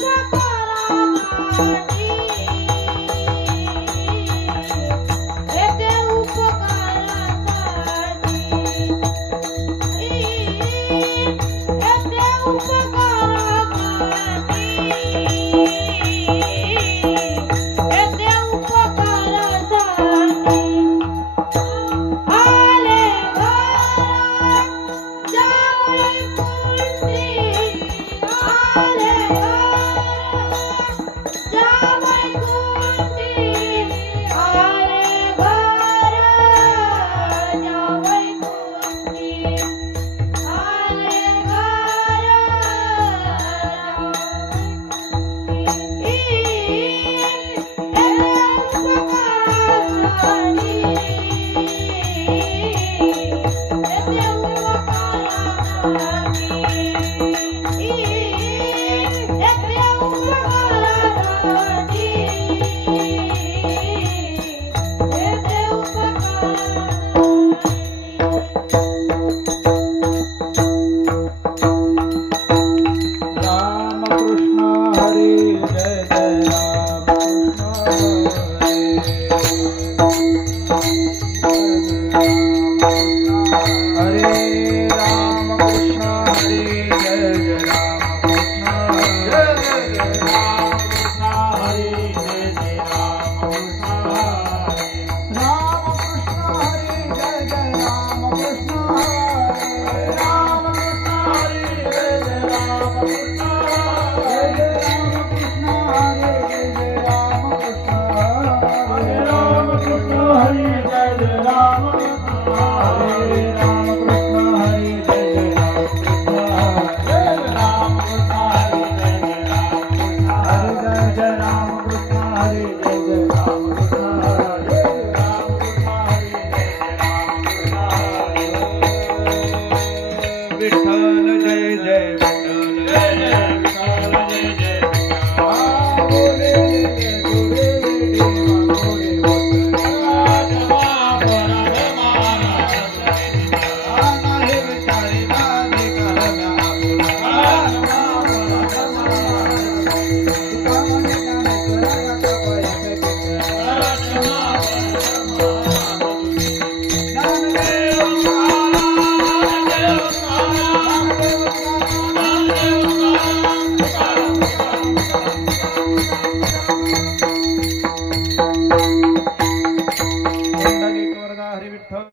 Bye. Amém.